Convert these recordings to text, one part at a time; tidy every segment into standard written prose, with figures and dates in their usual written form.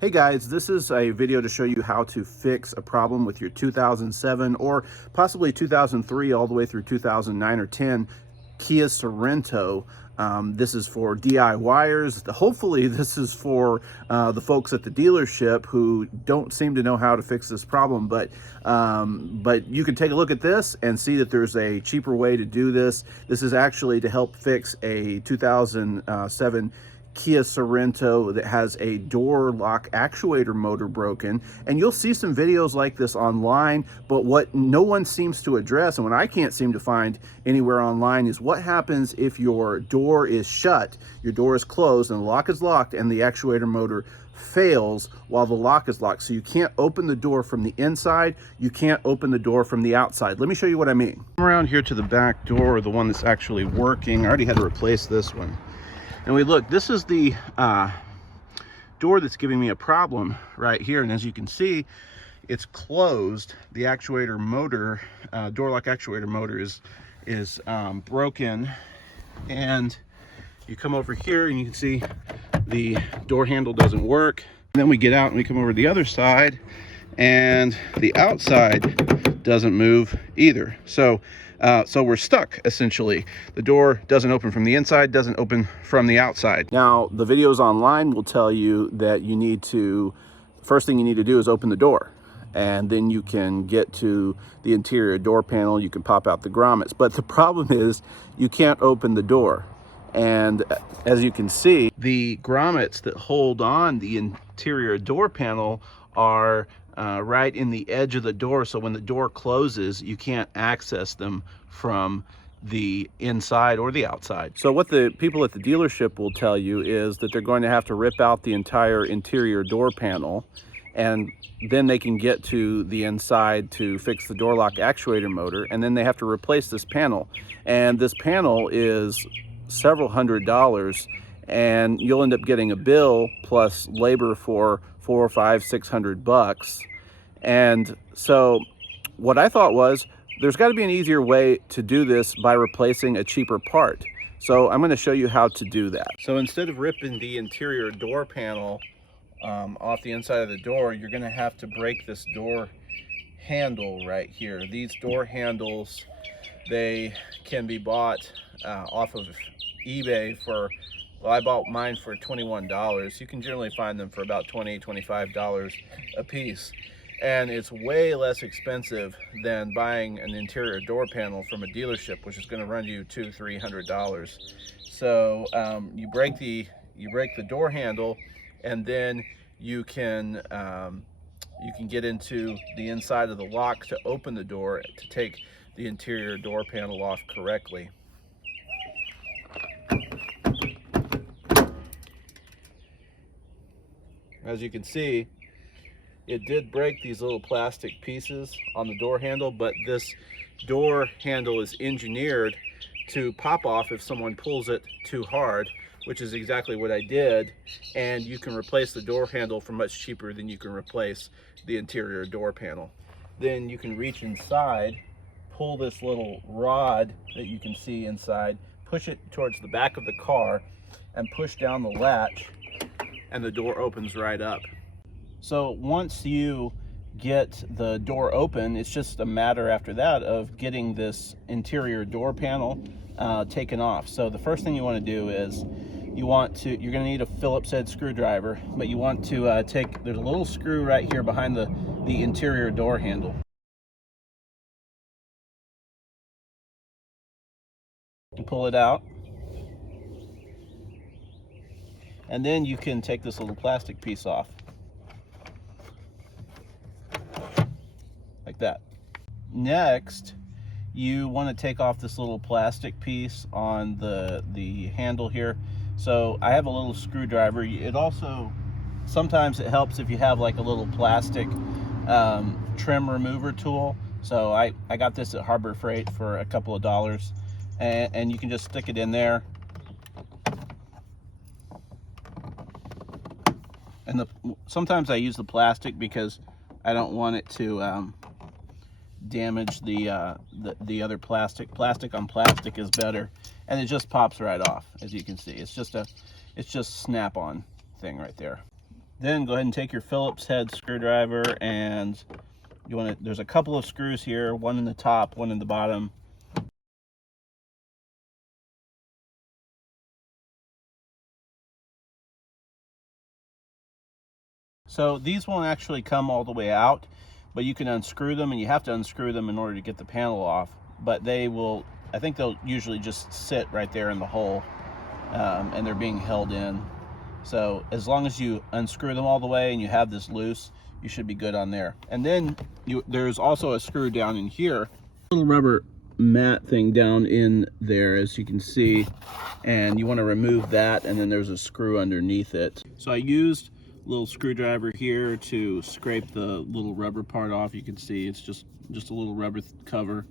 Hey guys, this is a video to show you how to fix a problem with your 2007 or possibly 2003 all the way through 2009 or 10 Kia Sorento. This is for DIYers. Hopefully this is for the folks at the dealership who don't seem to know how to fix this problem, but you can take a look at this and see that there's a cheaper way to do this. This is actually to help fix a 2007 Kia Sorento that has a door lock actuator motor broken, and you'll see some videos like this online, but what no one seems to address, and what I can't seem to find anywhere online, is what happens if your door is shut, your door is closed and the lock is locked and the actuator motor fails while the lock is locked. So you can't open the door from the inside, you can't open the door from the outside. Let me show you what I mean. Come around here to the back door, the one that's actually working. I already had to replace this one. And we look, this is the door that's giving me a problem right here. And as you can see, it's closed. The actuator motor, door lock actuator motor is broken. And you come over here and you can see the door handle doesn't work. And then we get out and we come over to the other side and the outside doesn't move either. So we're stuck, essentially. The door doesn't open from the inside, doesn't open from the outside. Now, the videos online will tell you that you need to, first thing you need to do is open the door, and then you can get to the interior door panel, you can pop out the grommets. But the problem is you can't open the door. And as you can see, the grommets that hold on the interior door panel are right in the edge of the door, so when the door closes you can't access them from the inside or the outside. So what the people at the dealership will tell you is that they're going to have to rip out the entire interior door panel, and then they can get to the inside to fix the door lock actuator motor, and then they have to replace this panel. And this panel is several $100s, and you'll end up getting a bill plus labor for $400, $500, $600. And so what I thought was, there's got to be an easier way to do this by replacing a cheaper part. So I'm going to show you how to do that. So instead of ripping the interior door panel off the inside of the door, you're going to have to break this door handle right here. These door handles, they can be bought off of eBay for, well, I bought mine for $21. You can generally find them for about $20, $25 a piece. And it's way less expensive than buying an interior door panel from a dealership, which is going to run you $200, $300. So you break the door handle, and then you can get into the inside of the lock to open the door to take the interior door panel off correctly. As you can see, it did break these little plastic pieces on the door handle, but this door handle is engineered to pop off if someone pulls it too hard, which is exactly what I did. And you can replace the door handle for much cheaper than you can replace the interior door panel. Then you can reach inside, pull this little rod that you can see inside, push it towards the back of the car, and push down the latch, and the door opens right up. So once you get the door open, it's just a matter after that of getting this interior door panel taken off. So the first thing you want to do is you're going to need a Phillips head screwdriver, but you want to there's a little screw right here behind the interior door handle. You pull it out, and then you can take this little plastic piece off. Like that. Next, you want to take off this little plastic piece on the handle here. So I have a little screwdriver. It also, sometimes it helps if you have like a little plastic trim remover tool. So I got this at Harbor Freight for a couple of dollars, and you can just stick it in there. And sometimes I use the plastic because I don't want it to damage the other plastic. Plastic on plastic is better, and it just pops right off. As you can see, it's just snap-on thing right there. Then go ahead and take your Phillips head screwdriver, and there's a couple of screws here, one in the top, one in the bottom. So these won't actually come all the way out, but you can unscrew them, and you have to unscrew them in order to get the panel off. But they will, I think they'll usually just sit right there in the hole, and they're being held in. So as long as you unscrew them all the way and you have this loose, you should be good on there. And then there's also a screw down in here, little rubber mat thing down in there, as you can see, and you want to remove that, and then there's a screw underneath it. So I used a little screwdriver here to scrape the little rubber part off. You can see it's just a little rubber cover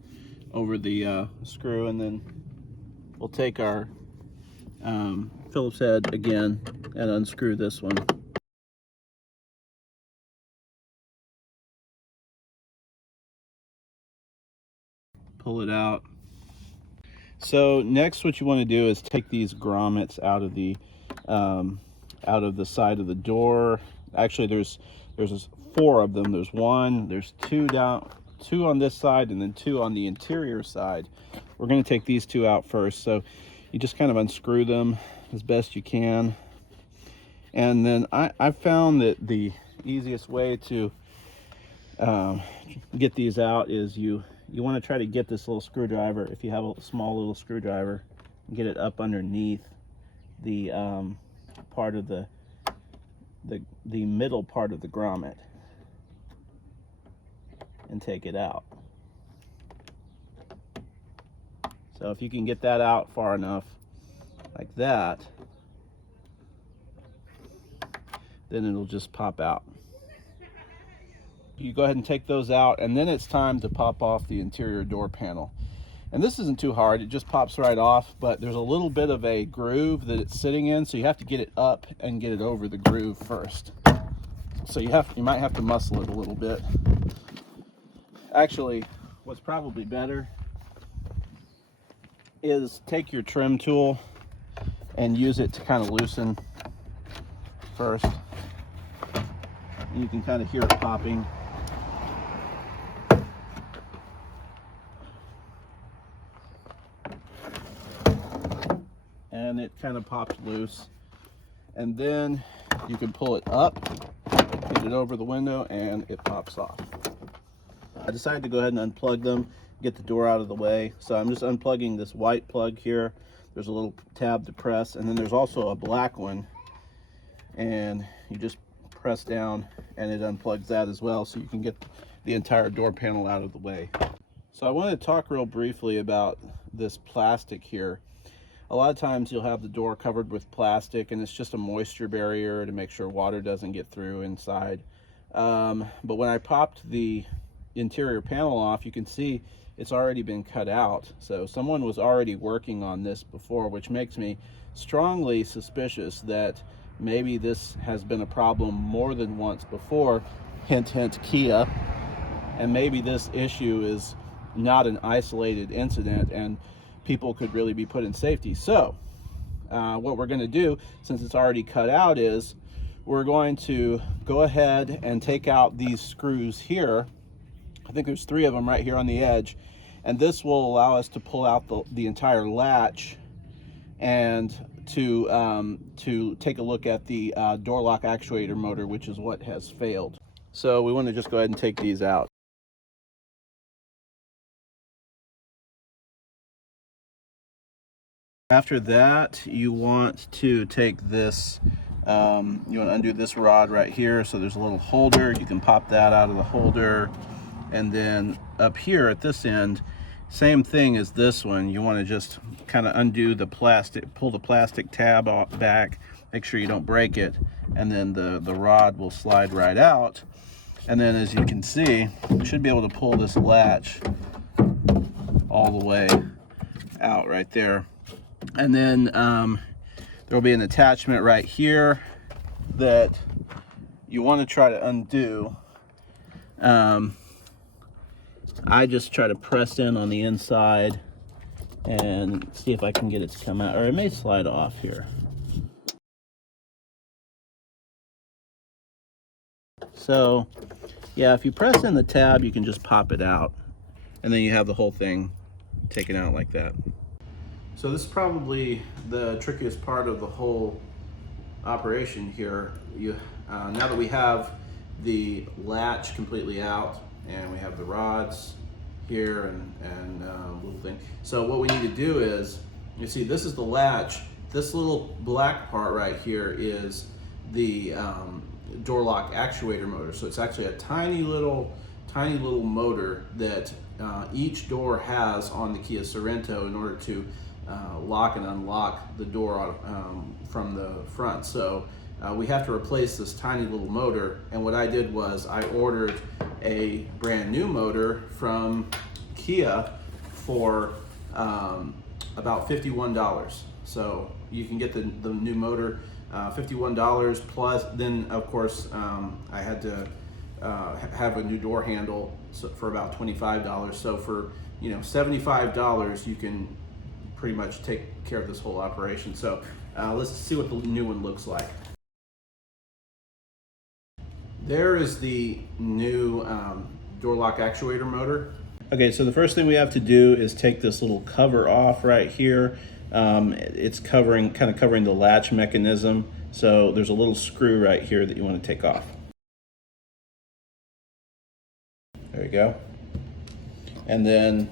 over the screw, and then we'll take our Phillips head again and unscrew this one. Pull it out. So next, what you want to do is take these grommets out of the side of the door. Actually, there's 4 of them. There's 2 down, 2 on this side, and then 2 on the interior side. We're going to take these 2 out first. So you just kind of unscrew them as best you can. And then I found that the easiest way to get these out is you want to try to get this little screwdriver, if you have a small little screwdriver, and get it up underneath the part of the middle part of the grommet, and take it out. So if you can get that out far enough, like that, then it'll just pop out. You go ahead and take those out, and then it's time to pop off the interior door panel. And this isn't too hard, it just pops right off, but there's a little bit of a groove that it's sitting in, so you have to get it up and get it over the groove first. So you might have to muscle it a little bit. Actually, what's probably better is take your trim tool and use it to kind of loosen first. And you can kind of hear it popping. And it kind of pops loose. And then you can pull it up, get it over the window, and it pops off. I decided to go ahead and unplug them, get the door out of the way. So I'm just unplugging this white plug here. There's a little tab to press, and then there's also a black one, and you just press down and it unplugs that as well, so you can get the entire door panel out of the way. So I want to talk real briefly about this plastic here. A lot of times you'll have the door covered with plastic, and it's just a moisture barrier to make sure water doesn't get through inside. But when I popped the interior panel off, you can see it's already been cut out. So someone was already working on this before, which makes me strongly suspicious that maybe this has been a problem more than once before. Hint, hint, Kia. And maybe this issue is not an isolated incident, and people could really be put in safety. So what we're going to do, since it's already cut out, is we're going to go ahead and take out these screws here. I think there's 3 of them right here on the edge, and this will allow us to pull out the entire latch, and to take a look at the door lock actuator motor, which is what has failed. So we want to just go ahead and take these out. After that, you want to take this, you want to undo this rod right here. So there's a little holder, you can pop that out of the holder. And then up here at this end, same thing as this one, you want to just kind of undo the plastic, pull the plastic tab back, make sure you don't break it, and then the rod will slide right out. And then, as you can see, you should be able to pull this latch all the way out right there. And then there will be an attachment right here that you want to try to undo. I just try to press in on the inside and see if I can get it to come out, or it may slide off here. So yeah, if you press in the tab, you can just pop it out, and then you have the whole thing taken out like that. So this is probably the trickiest part of the whole operation here. Now that we have the latch completely out, and we have the rods here and little thing. So what we need to do is, you see, this is the latch. This little black part right here is the door lock actuator motor. So it's actually a tiny little motor that each door has on the Kia Sorento in order to lock and unlock the door from the front. So we have to replace this tiny little motor, and what I did was I ordered a brand new motor from Kia for about $51. So you can get the new motor, $51 plus. Then of course I had to have a new door handle for about $25. So for $75 you can pretty much take care of this whole operation. So let's see what the new one looks like. There is the new door lock actuator motor. Okay, so the first thing we have to do is take this little cover off right here. It's kind of covering the latch mechanism. So there's a little screw right here that you want to take off. There you go. And then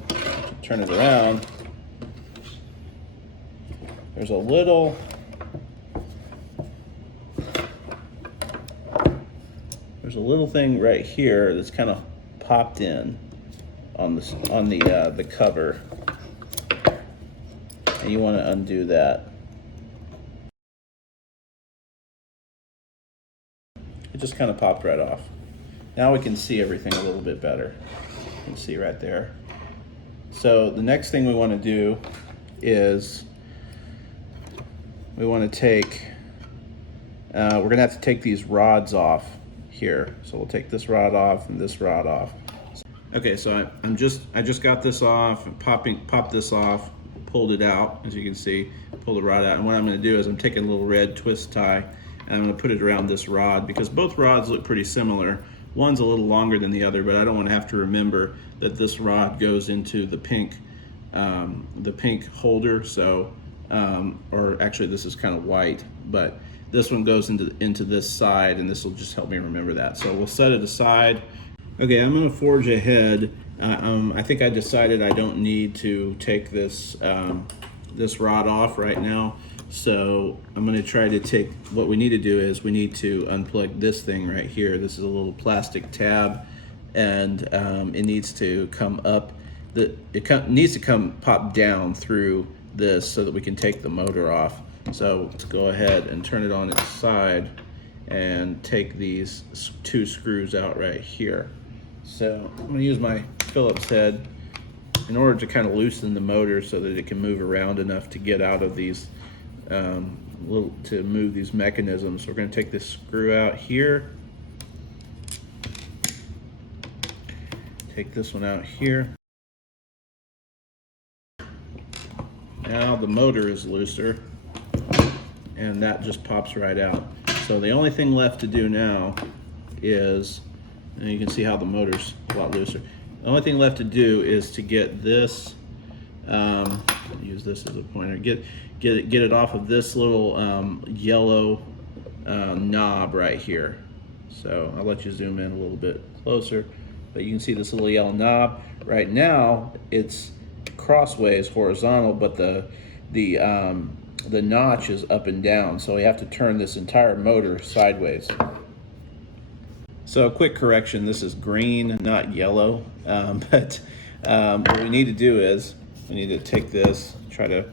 turn it around. There's a little thing right here that's kind of popped in on the cover, and you want to undo that. It just kind of popped right off. Now we can see everything a little bit better. You can see right there. So the next thing we want to do is we want to take, we're going to have to take these rods off here. So we'll take this rod off and this rod off. Okay, so I just got this off, popped this off, pulled it out, as you can see, pulled the rod out. And what I'm going to do is I'm taking a little red twist tie, and I'm going to put it around this rod, because both rods look pretty similar. One's a little longer than the other, but I don't want to have to remember that this rod goes into the pink holder. So, or actually this is kind of white, but this one goes into this side, and this will just help me remember that. So we'll set it aside. Okay, I'm going to forge ahead. I think I decided I don't need to take this this rod off right now. So I'm going to try to take, what we need to do is we need to unplug this thing right here. This is a little plastic tab, and it needs to come up. It needs to come pop down through this so that we can take the motor off. So let's go ahead and turn it on its side and take these two screws out right here. So I'm going to use my Phillips head in order to kind of loosen the motor so that it can move around enough to get out of these to move these mechanisms. So we're going to take this screw out here, take this one out here. Now the motor is looser, and that just pops right out. So the only thing left to do now is, and you can see how the motor's a lot looser. The only thing left to do is to get this, use this as a pointer, get it off of this little yellow knob right here. So I'll let you zoom in a little bit closer, but you can see this little yellow knob. Right now it's crossways horizontal, but the notch is up and down, so we have to turn this entire motor sideways. So quick correction, this is green, not yellow, but what we need to do is we need to take this, try to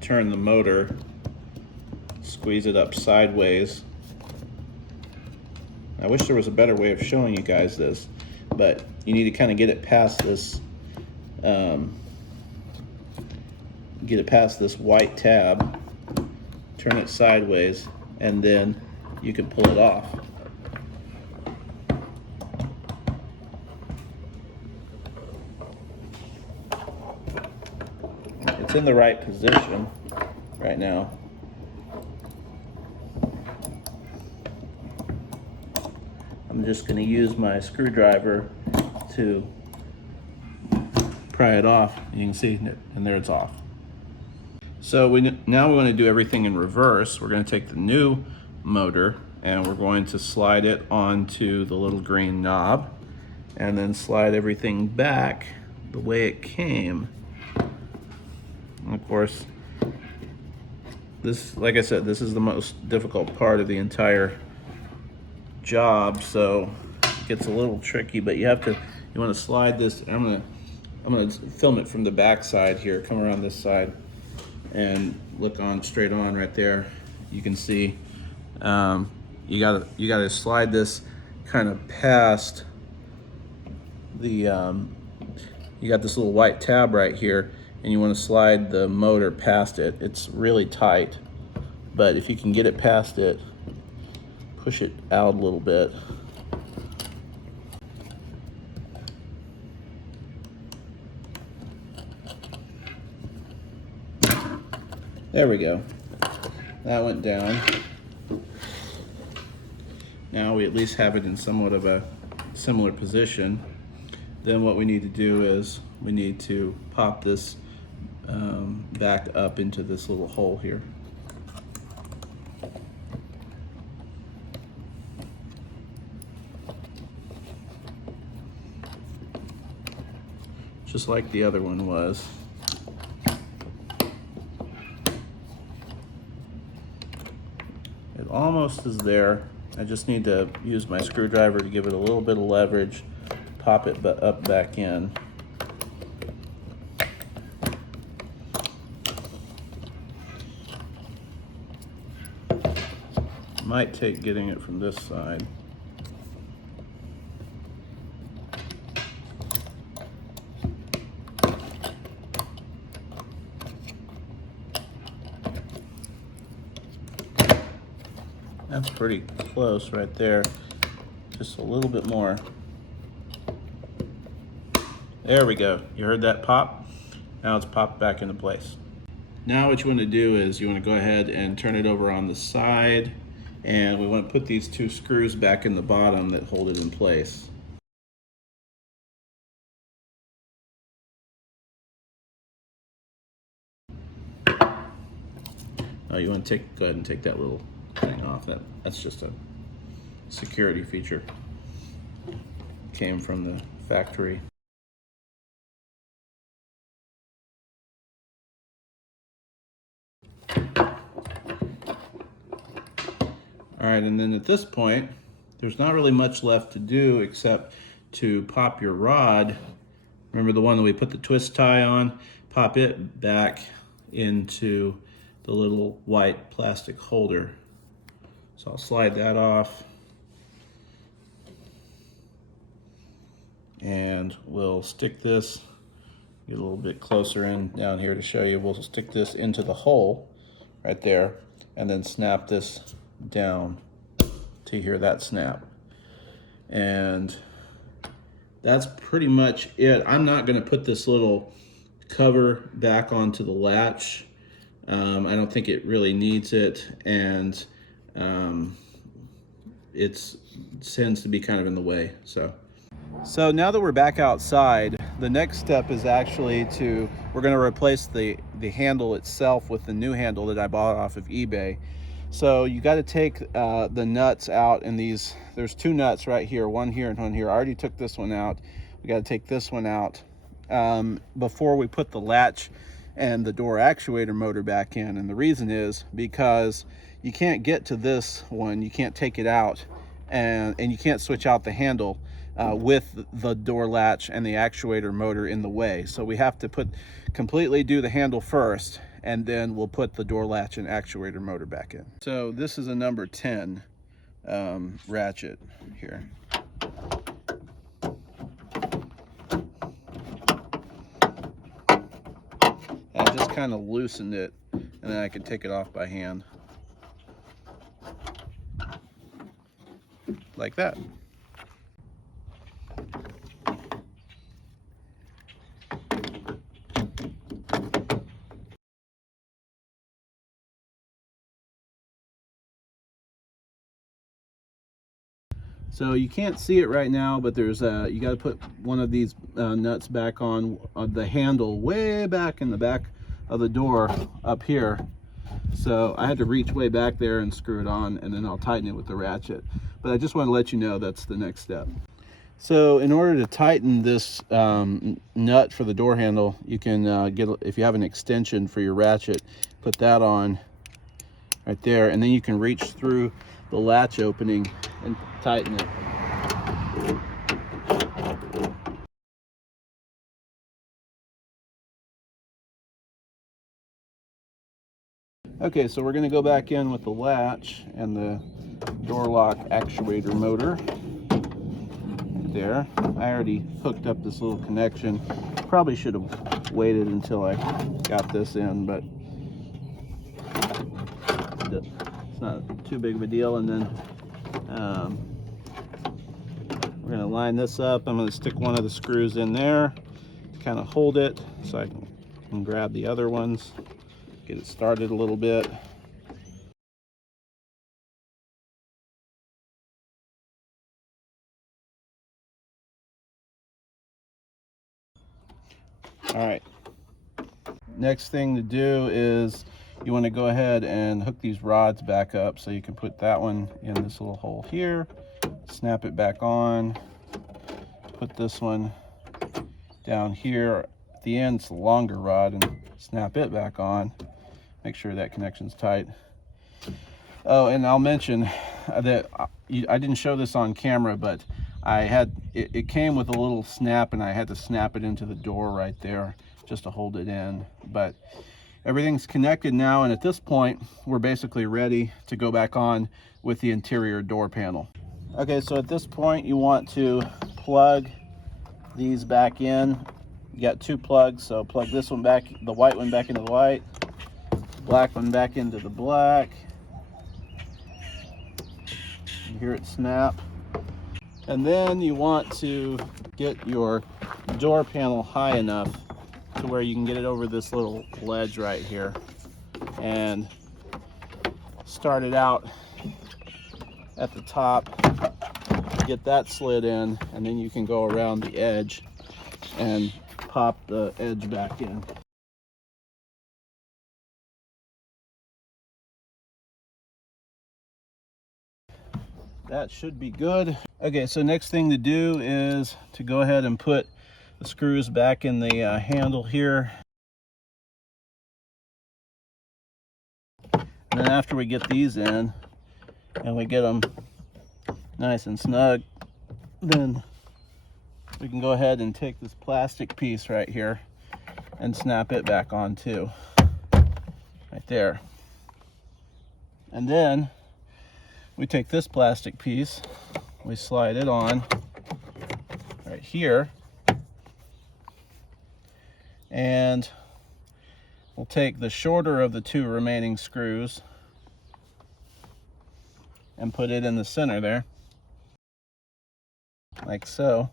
turn the motor, squeeze it up sideways. I wish there was a better way of showing you guys this, but you need to kind of get it past this white tab, turn it sideways, and then you can pull it off. It's in the right position right now. I'm just going to use my screwdriver to pry it off. You can see, and there it's off. So now we want to do everything in reverse. We're going to take the new motor and we're going to slide it onto the little green knob and then slide everything back the way it came. And of course, this, like I said, this is the most difficult part of the entire job, so it gets a little tricky, but you want to slide this. I'm gonna film it from the back side here. Come around this side and look straight on right there. You can see you gotta slide this kind of past the you got this little white tab right here, and you want to slide the motor past it. It's really tight, but if you can get it past it, push it out a little bit. There we go. That went down. Now we at least have it in somewhat of a similar position. Then what we need to do is we need to pop this back up into this little hole here. Just like the other one was. It almost is there. I just need to use my screwdriver to give it a little bit of leverage, pop it up back in. Might take getting it from this side. That's pretty close right there. Just a little bit more. There we go. You heard that pop? Now it's popped back into place. Now what you want to do is you want to go ahead and turn it over on the side, and we want to put these two screws back in the bottom that hold it in place. Oh, you want to go ahead and take that little thing off. That's just a security feature. Came from the factory. All right, and then at this point, there's not really much left to do except to pop your rod. Remember the one that we put the twist tie on? Pop it back into the little white plastic holder. So I'll slide that off. And we'll stick this, get a little bit closer in down here to show you. We'll stick this into the hole right there and then snap this down to hear that snap. And that's pretty much it. I'm not going to put this little cover back onto the latch. I don't think it really needs it, and it tends to be kind of in the way. So now that we're back outside, the next step is actually we're going to replace the handle itself with the new handle that I bought off of eBay. So you got to take the nuts out, and there's two nuts right here, one here and one here. I already took this one out. We got to take this one out before we put the latch and the door actuator motor back in. And the reason is because you can't get to this one, you can't take it out, and you can't switch out the handle with the door latch and the actuator motor in the way. So we have to completely do the handle first, and then we'll put the door latch and actuator motor back in. So this is a number 10 ratchet here. I just kind of loosened it, and then I can take it off by hand. Like that. So you can't see it right now, but there's you got to put one of these nuts back on the handle way back in the back of the door up here. So I had to reach way back there and screw it on, and then I'll tighten it with the ratchet. But I just want to let you know that's the next step. So in order to tighten this nut for the door handle, you can get, if you have an extension for your ratchet, put that on right there, and then you can reach through the latch opening and tighten it. Okay, so we're going to go back in with the latch and the door lock actuator motor right there. I already hooked up this little connection. Probably should have waited until I got this in, but it's not too big of a deal. And then we're going to line this up. I'm going to stick one of the screws in there to kind of hold it so I can grab the other ones, get it started a little bit. All right, next thing to do is you want to go ahead and hook these rods back up. So you can put that one in this little hole here, snap it back on, put this one down here at the end, it's the longer rod, and snap it back on. Make sure that connection's tight. Oh, and I'll mention that I didn't show this on camera, but I had it came with a little snap, and I had to snap it into the door right there just to hold it in. But everything's connected now, and at this point we're basically ready to go back on with the interior door panel. Okay, so at this point you want to plug these back in. You got two plugs, so plug this one back, the white one back into the white, black one back into the black. You hear it snap. And then you want to get your door panel high enough to where you can get it over this little ledge right here and start it out at the top, get that slid in, and then you can go around the edge and pop the edge back in. That should be good. Okay, so next thing to do is to go ahead and put the screws back in the handle here. And then after we get these in and we get them nice and snug, then we can go ahead and take this plastic piece right here and snap it back on too, right there. And then we take this plastic piece, we slide it on right here, and we'll take the shorter of the two remaining screws and put it in the center there, like so.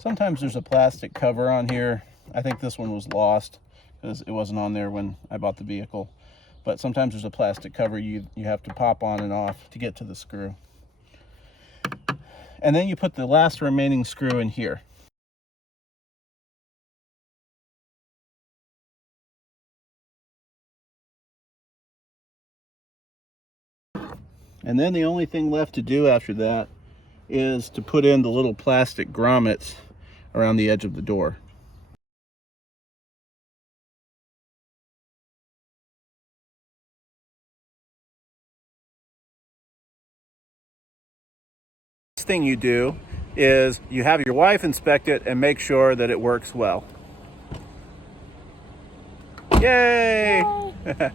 Sometimes there's a plastic cover on here. I think this one was lost because it wasn't on there when I bought the vehicle. But sometimes there's a plastic cover you have to pop on and off to get to the screw. And then you put the last remaining screw in here. And then the only thing left to do after that is to put in the little plastic grommets around the edge of the door. Next thing you do is you have your wife inspect it and make sure that it works well. Yay! Yay.